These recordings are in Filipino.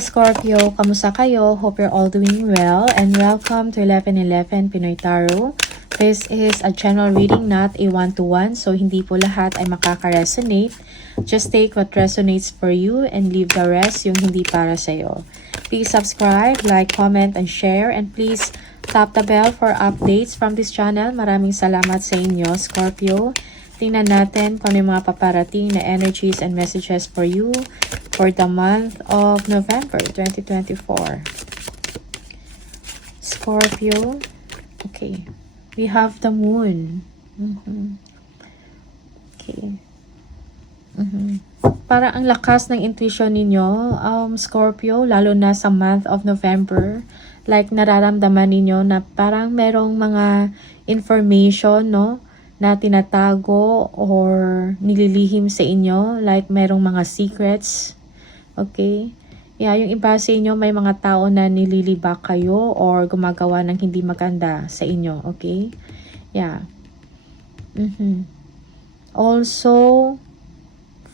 Hi Scorpio, kamusta kayo? Hope you're all doing well and welcome to 1111 Pinoy Tarot. This is a general reading, not a one-to-one, so hindi po lahat ay makaka-resonate. Just take what resonates for you and leave the rest yung hindi para sa'yo. Please subscribe, like, comment, and share, and please tap the bell for updates from this channel. Maraming salamat sa inyo, Scorpio. Tingnan natin kung ano yung mga paparating na energies and messages for you for the month of November 2024. Scorpio. Okay. We have the moon. Okay. Para ang lakas ng intuition ninyo, Scorpio, lalo na sa month of November, like nararamdaman ninyo na parang merong mga information, no, na tinatago or nililihim sa inyo, like merong mga secrets. Okay? Yeah, yung iba sa inyo may mga tao na nililibak kayo or gumagawa ng hindi maganda sa inyo. Okay? Yeah. Also,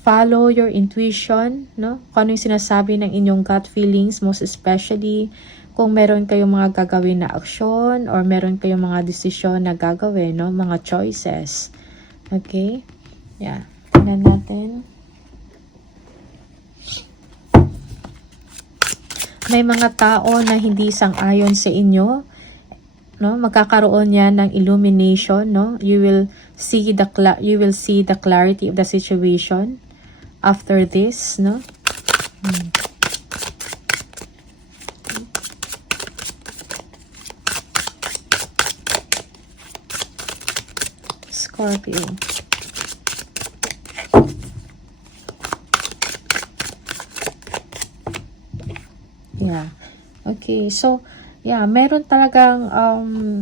follow your intuition, no? Kung ano yung sinasabi ng inyong gut feelings, most especially kung meron kayong mga gagawin na aksyon or meron kayong mga desisyon na gagawin, no? Mga choices. Okay? Yeah. Tingnan natin. May mga tao na hindi sang-ayon sa inyo, no? Magkakaroon yan ng illumination, no? You will see the clarity of the situation after this, no? Scorpio. Yeah. Okay. So, yeah, meron talagang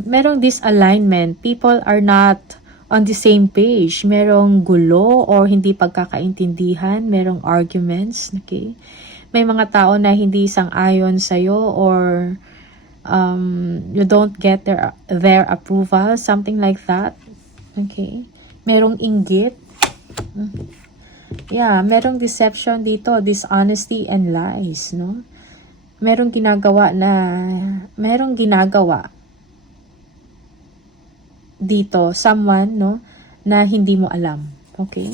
merong disalignment. People are not on the same page. Merong gulo or hindi pagkakaintindihan, merong arguments, okay? May mga tao na hindi sang-ayon sa'yo or you don't get their approval, something like that. Okay? Merong inggit. Yeah, merong deception dito, dishonesty and lies, no? Merong ginagawa dito, someone, no, na hindi mo alam. Okay?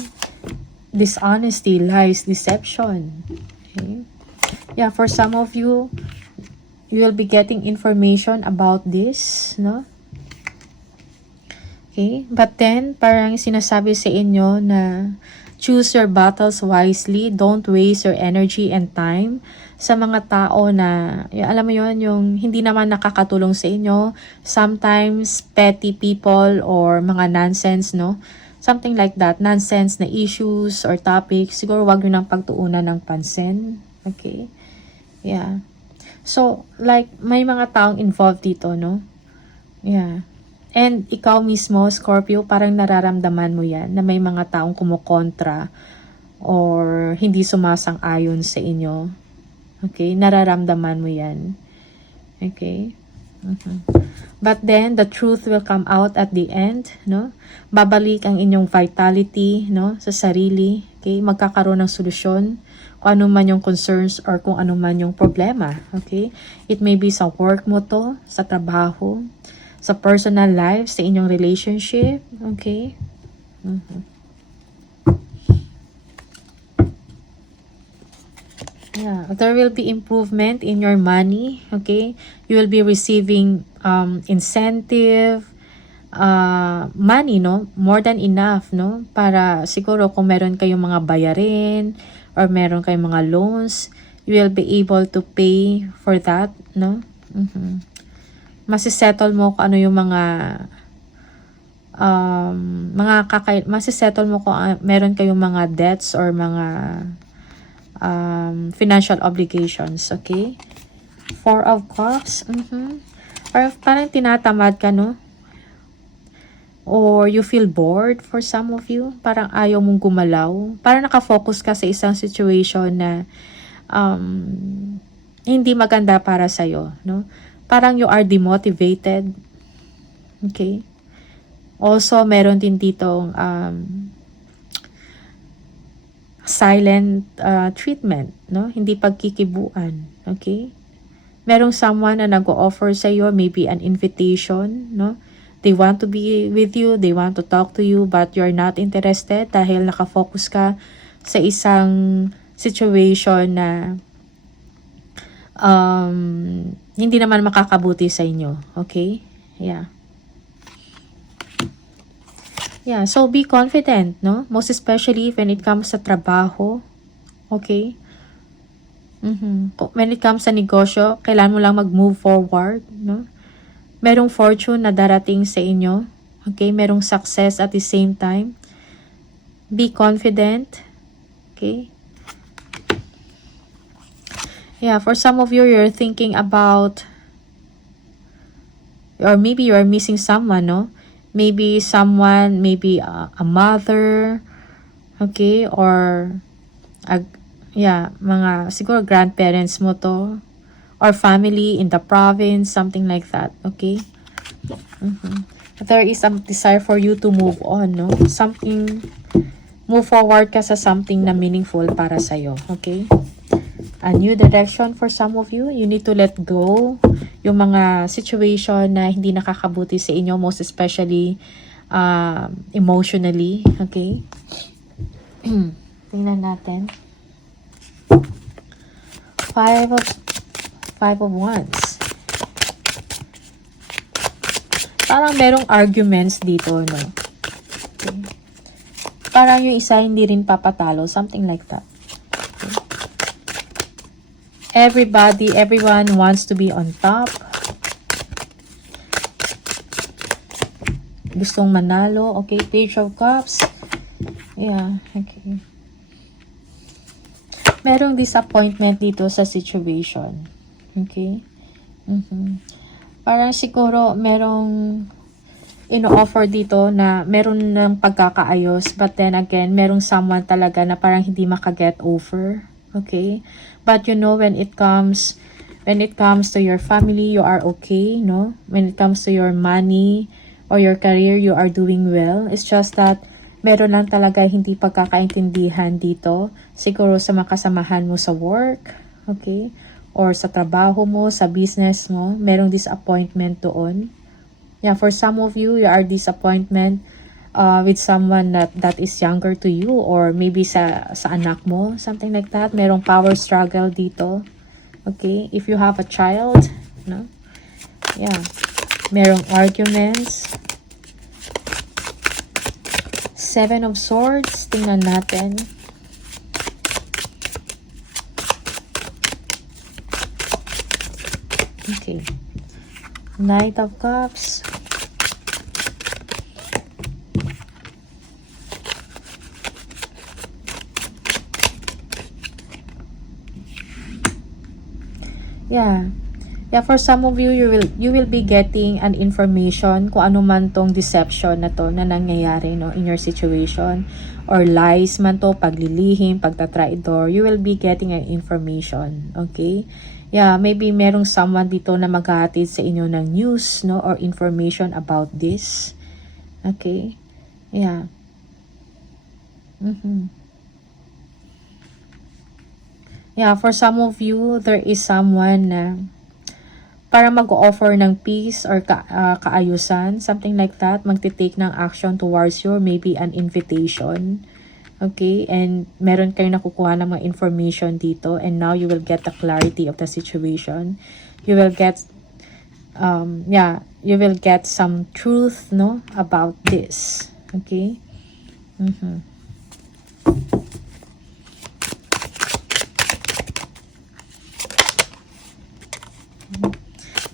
Dishonesty, lies, deception. Okay? Yeah, for some of you, you will be getting information about this, no? Okay? But then, parang sinasabi sa inyo na choose your battles wisely. Don't waste your energy and time sa mga tao na, alam mo yun, yung hindi naman nakakatulong sa inyo. Sometimes, petty people or mga nonsense, no? Something like that. Nonsense na issues or topics. Siguro wag nyo nang pagtuunan ng pansin. Okay? Yeah. So, like, may mga taong involved dito, no? Yeah. And ikaw mismo, Scorpio, parang nararamdaman mo yan na may mga taong kumukontra or hindi sumasang-ayon sa inyo. Okay? Nararamdaman mo yan. Okay? But then, the truth will come out at the end, no? Babalik ang inyong vitality, no? Sa sarili. Okay? Magkakaroon ng solusyon kung ano man yung concerns or kung ano man yung problema. Okay? It may be sa work mo to, sa trabaho, sa personal life, sa inyong relationship. Okay? Yeah, there will be improvement in your money. Okay? You will be receiving incentive, money, no? More than enough, no? Para siguro kung meron kayong mga bayarin or meron kayong mga loans, you will be able to pay for that, no? Masisettle mo kung ano yung masisettle mo kung meron kayong mga debts or mga financial obligations, okay? 4 of Cups. Parang tinatamad ka, no? Or you feel bored for some of you. Parang ayaw mong gumalaw. Parang nakafocus ka sa isang situation na hindi maganda para sa'yo, no? Parang you are demotivated. Okay? Also, meron din ditong silent treatment, no? Hindi pagkikibuan, okay? Merong someone na nag-o-offer sa iyo, maybe an invitation, no? They want to be with you, they want to talk to you, but you're not interested dahil nakafocus ka sa isang situation na hindi naman makakabuti sa inyo, okay? Yeah. Yeah, so be confident, no? Most especially when it comes sa trabaho, okay? When it comes sa negosyo, kailangan mo lang mag-move forward, no? Merong fortune na darating sa inyo, okay? Merong success at the same time. Be confident, okay? Yeah, for some of you, you're thinking about, or maybe you're missing someone, no? Maybe someone, maybe a mother, okay? Or, mga, siguro grandparents mo to. Or family in the province, something like that, okay? There is a desire for you to move on, no? Move forward ka sa something na meaningful para sa'yo, okay? A new direction for some of you. You need to let go yung mga situation na hindi nakakabuti sa inyo, most especially emotionally, okay? Tingnan natin. Five of Wands. Parang merong arguments dito, no? Okay. Parang yung isa hindi rin papatalo, something like that. Everyone wants to be on top. Gustong manalo. Okay, Page of Cups. Yeah, okay. Merong disappointment dito sa situation. Okay? Parang siguro merong ino-offer dito na meron ng pagkakaayos, but then again, merong someone talaga na parang hindi makaget over. Okay? But you know, when it comes to your family, you are okay, no? When it comes to your money or your career, you are doing well. It's just that meron lang talaga hindi pagkakaintindihan dito. Siguro sa makasamahan mo sa work, okay? Or sa trabaho mo, sa business mo, merong disappointment doon. Yeah, for some of you, you are disappointment with someone that is younger to you, or maybe sa anak mo, something like that. Merong power struggle dito. Okay? If you have a child, no? Yeah. Merong arguments. Seven of Swords. Tingnan natin. Okay. Knight of Cups. Yeah, for some of you, you will be getting an information kung ano man tong deception na to na nangyayari, no, in your situation, or lies man to, paglilihim, pagtatraidor. You will be getting an information, okay? Yeah, maybe merong someone dito na maghahatid sa inyo ng news, no, or information about this. Okay? Yeah. Yeah, for some of you, there is someone na para mag-offer ng peace or kaayusan, something like that, magte-take ng action towards you, maybe an invitation. Okay, and meron kayong nakukuha ng mga information dito, and now you will get the clarity of the situation. You will get, you will get some truth, no, about this. Okay.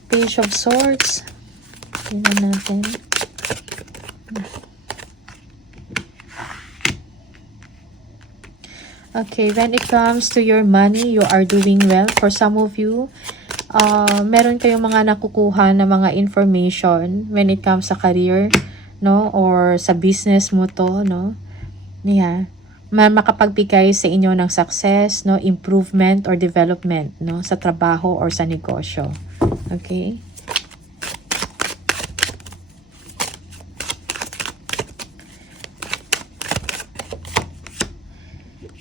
Page of Swords. Tingnan natin. Okay, when it comes to your money, you are doing well. For some of you, meron kayong mga nakukuha na mga information when it comes sa career, no, or sa business mo to, no. Yeah. Makapagbigay sa inyo ng success, no, improvement or development, no, sa trabaho or sa negosyo. Okay?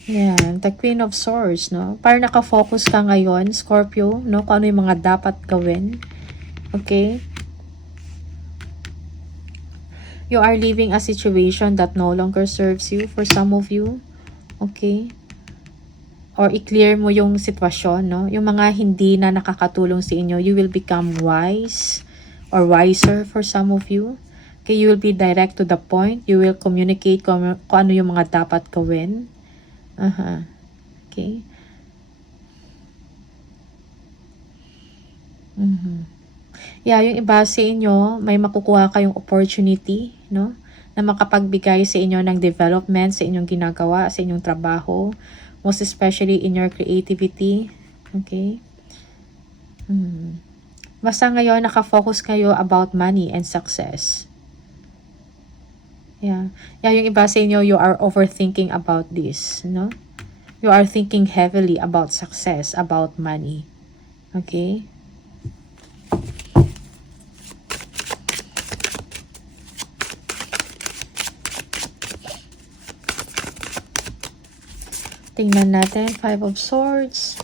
Yan, the Queen of Swords, no? Parang nakafocus ka ngayon, Scorpio, no? Kung ano yung mga dapat gawin. Okay? You are leaving a situation that no longer serves you for some of you. Okay? Or i-clear mo yung sitwasyon, no? Yung mga hindi na nakakatulong sa inyo, you will become wise or wiser for some of you. Okay, you will be direct to the point. You will communicate kung ano yung mga dapat gawin. Okay. Yeah, yung iba sa inyo, may makukuha kayong opportunity, no? Na makapagbigay sa inyo ng development sa inyong ginagawa, sa inyong trabaho. Most especially in your creativity. Okay? Basta ngayon, nakafocus kayo about money and success. Yeah. Yeah, yung iba sa inyo, you are overthinking about this, no? You are thinking heavily about success, about money. Okay? Tingnan natin, Five of Swords.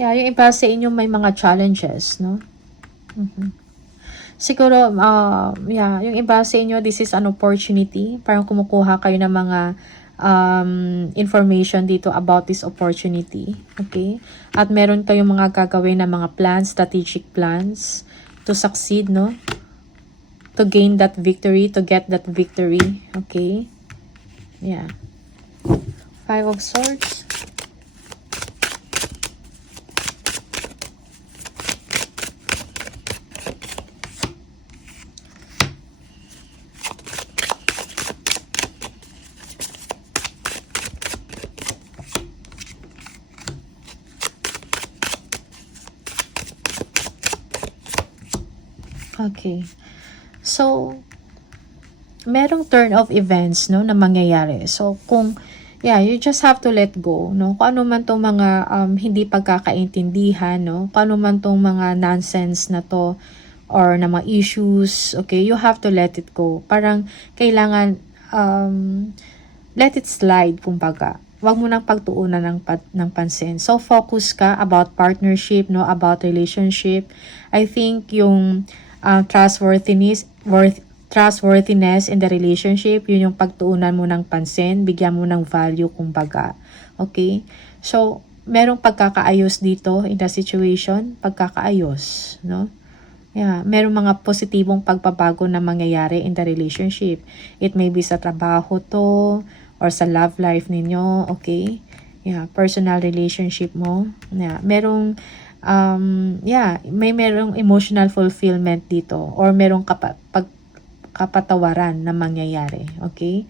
Yeah, yung iba sa inyo may mga challenges, no? Siguro, yeah, yung iba sa inyo, this is an opportunity. Parang kumukuha kayo ng mga information dito about this opportunity. Okay? At meron kayong mga gagawin na mga plans, strategic plans to succeed, no? To gain that victory, to get that victory. Okay? Yeah. Five of Swords. Okay. So, merong turn of events, no, na mangyayari. So, kung, yeah, you just have to let go, no? Kung ano man tong mga hindi pagkakaintindihan, no? Kung ano man tong mga nonsense na to, or na mga issues, okay, you have to let it go. Parang, kailangan, let it slide, kumbaga. Huwag mo nang pagtuunan ng pansin. So, focus ka about partnership, no? About relationship. I think yung trustworthiness in the relationship, yun yung pagtuunan mo ng pansin, bigyan mo ng value, kumbaga. Okay? So, merong pagkakaayos dito in the situation, pagkakaayos, no? Yeah, merong mga positibong pagbabago na mangyayari in the relationship. It may be sa trabaho to, or sa love life ninyo, okay? Yeah, personal relationship mo. Yeah, merong merong emotional fulfillment dito, or merong kapatawaran na mangyayari. Okay?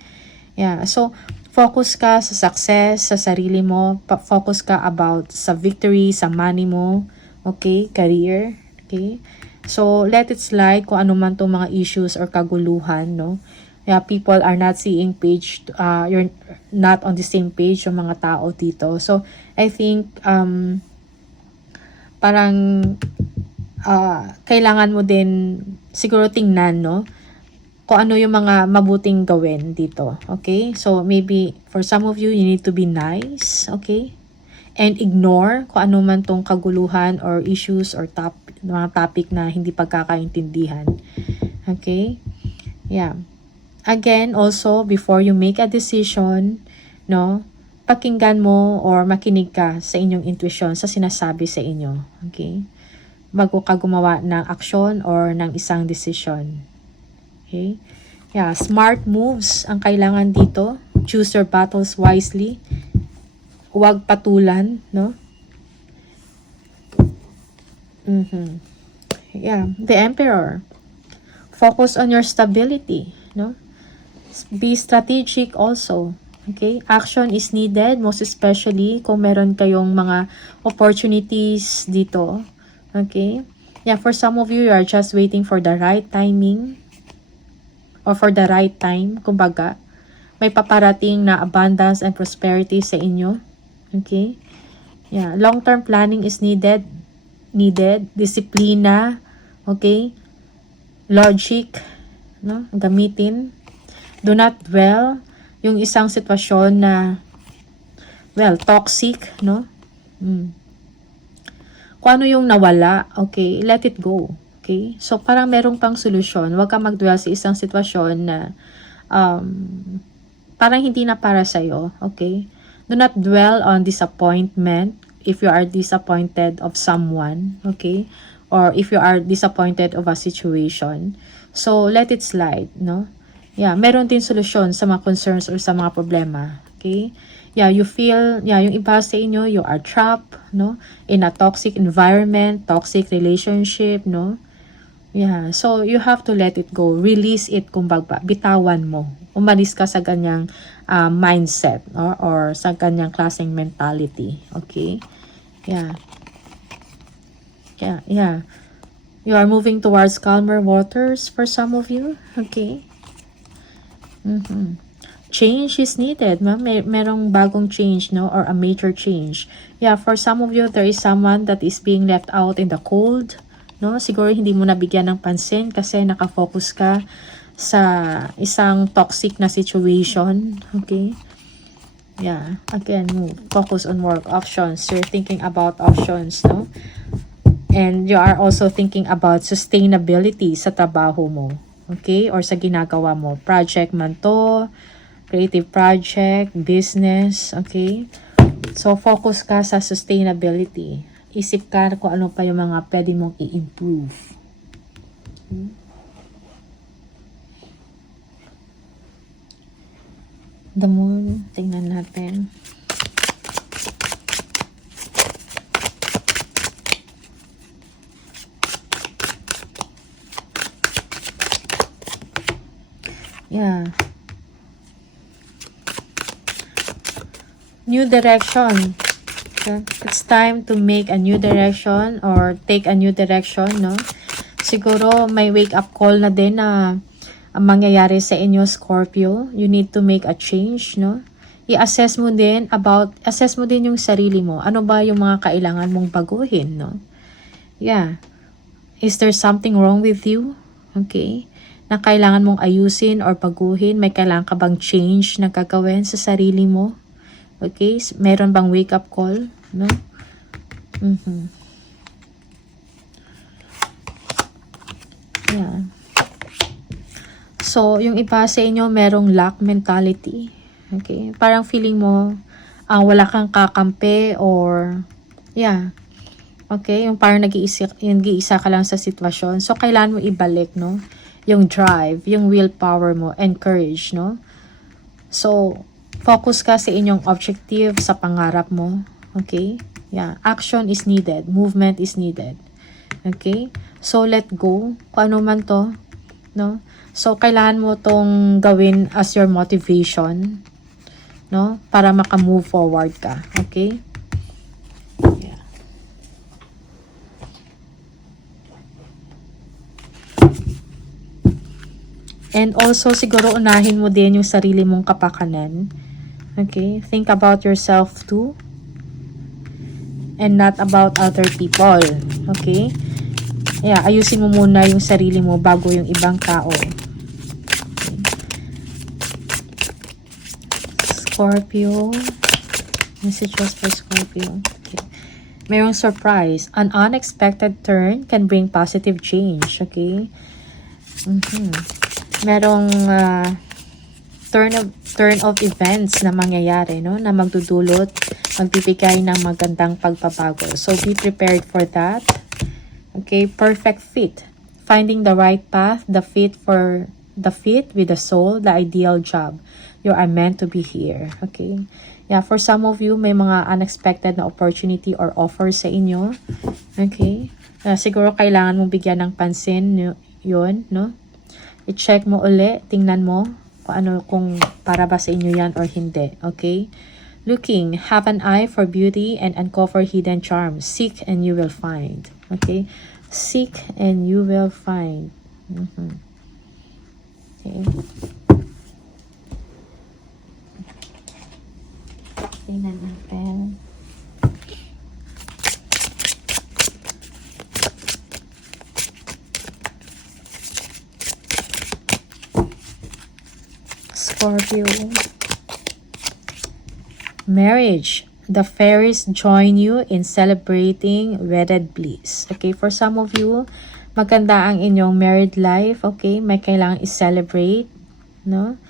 Yeah. So, focus ka sa success, sa sarili mo. Focus ka about sa victory, sa money mo. Okay? Career. Okay? So, let it slide kung ano man itong mga issues or kaguluhan, no? Yeah, people are not seeing page, you're not on the same page yung mga tao dito. So, I think, parang kailangan mo din siguro tingnan, no? Kung ano yung mga mabuting gawin dito. Okay? So, maybe for some of you, you need to be nice. Okay? And ignore kung ano man tong kaguluhan or issues or mga topic na hindi pagkakaintindihan. Okay? Yeah. Again, also, before you make a decision, no? Pakinggan mo or makinig ka sa inyong intuition, sa sinasabi sa inyo. Okay? Bago ka gumawa ng action or ng isang decision. Okay? Yeah, smart moves ang kailangan dito. Choose your battles wisely. Huwag patulan, no? Yeah, the Emperor. Focus on your stability, no? Be strategic also. Okay? Action is needed, most especially kung meron kayong mga opportunities dito. Okay? Yeah, for some of you, you are just waiting for the right timing or for the right time, kumbaga. May paparating na abundance and prosperity sa inyo. Okay? Yeah, long-term planning is needed. Disiplina, okay? Logic, no? Gamitin. Do not dwell yung isang sitwasyon na, well, toxic, no? Kung ano yung nawala, okay, let it go. Okay? So, parang merong pang solusyon. Huwag kang mag-dwell sa isang sitwasyon na parang hindi na para sa'yo. Okay? Do not dwell on disappointment if you are disappointed of someone. Okay? Or if you are disappointed of a situation. So, let it slide. No? Yeah, meron din solusyon sa mga concerns or sa mga problema. Okay? Yeah, you feel, yung iba sa inyo, you are trapped, no? In a toxic environment, toxic relationship, no? Yeah, so you have to let it go. Release it, kumbaga. Bitawan mo. Umalis ka sa ganyang mindset, no? Or sa ganyang klaseng mentality. Okay? Yeah. Yeah. You are moving towards calmer waters for some of you. Okay? Change is needed. Merong bagong change, no? Or a major change. Yeah, for some of you, there is someone that is being left out in the cold. No? Siguro hindi mo nabigyan ng pansin kasi nakafocus ka sa isang toxic na situation. Okay? Yeah. Again, move. Focus on work options. You're thinking about options, no? And you are also thinking about sustainability sa trabaho mo. Okay? Or sa ginagawa mo. Project man to, creative project, business, okay? So, focus ka sa sustainability. Isip ka kung ano pa yung mga pwede mong i-improve. The moon, tingnan natin. Yeah. New direction. Okay? It's time to make a new direction or take a new direction, no? Siguro may wake up call na din na ang mangyayari sa inyo, Scorpio. You need to make a change, no? I-assess mo din yung sarili mo. Ano ba yung mga kailangan mong baguhin, no? Yeah. Is there something wrong with you? Okay? Na kailangan mong ayusin or baguhin? May kailangan ka bang change na gagawin sa sarili mo? Okay, meron bang wake up call, no? Yeah. So, yung iba sa inyo merong lack mentality. Okay? Parang feeling mo wala kang kakampi or yeah. Okay, yung parang nag-iisa ka lang sa sitwasyon. So, kailangan mo ibalik, no? Yung drive, yung willpower mo and courage, no? So, focus ka sa inyong objective, sa pangarap mo. Okay? Yeah. Action is needed. Movement is needed. Okay? So, let go. Kung ano man to. No? So, kailangan mo tong gawin as your motivation. No? Para maka-move forward ka. Okay? Yeah. And also, siguro unahin mo din yung sarili mong kapakanan. Okay? Think about yourself too. And not about other people. Okay? Yeah, ayusin mo muna yung sarili mo bago yung ibang tao. Okay. Scorpio. Messages for Scorpio. Okay. Mayroong surprise. An unexpected turn can bring positive change. Okay? Merong turn of events na mangyayari, no? Na magdudulot, magbibigay ng magandang pagbabago. So, be prepared for that. Okay, perfect fit. Finding the right path, the fit with the soul, the ideal job. You are meant to be here. Okay? Yeah, for some of you, may mga unexpected na opportunity or offer sa inyo. Okay? Siguro kailangan mong bigyan ng pansin yun, no? I-check mo uli, tingnan mo kung para ba sa inyo yan or hindi. Okay? Looking, have an eye for beauty and uncover hidden charms. Seek and you will find. Okay? Seek and you will find. Okay. Tingnan natin. Scorpio. Marriage. The fairies join you in celebrating wedded bliss. Okay, for some of you, maganda ang inyong married life. Okay, may kailangan i-celebrate, no?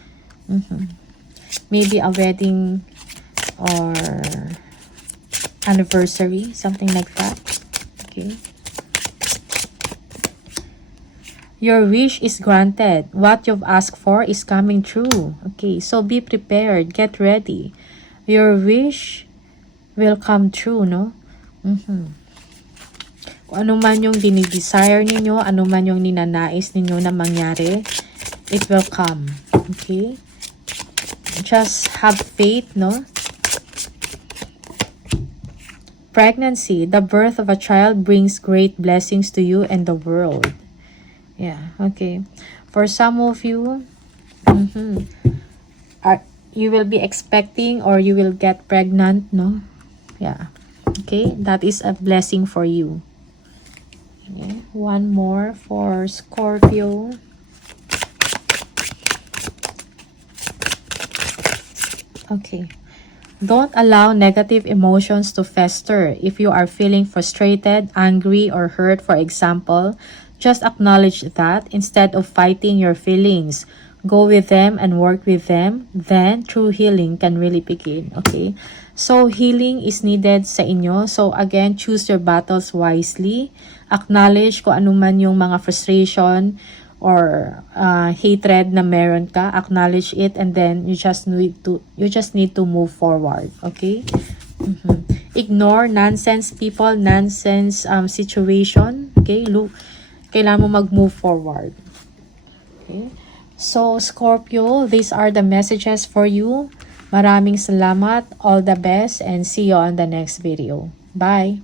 Maybe a wedding or anniversary, something like that. Okay. Your wish is granted. What you've asked for is coming true. Okay, so be prepared. Get ready. Your wish will come true, no? Kung ano man yung dinidesire ninyo, ano man yung ninanais ninyo na mangyari, it will come. Okay? Just have faith, no? Pregnancy. The birth of a child brings great blessings to you and the world. Yeah, okay. For some of you, you will be expecting or you will get pregnant, no? Yeah. Okay, that is a blessing for you. Okay. One more for Scorpio. Okay. Don't allow negative emotions to fester. If you are feeling frustrated, angry, or hurt, for example, just acknowledge that instead of fighting your feelings. Go with them and work with them. Then, true healing can really begin. Okay? So, healing is needed sa inyo. So, again, choose your battles wisely. Acknowledge kung ano man yung mga frustration or hatred na meron ka. Acknowledge it and then you just need to move forward. Okay? Ignore nonsense people, nonsense situation. Okay? Kailangan mo mag-move forward. Okay? So, Scorpio, these are the messages for you. Maraming salamat, all the best, and see you on the next video. Bye!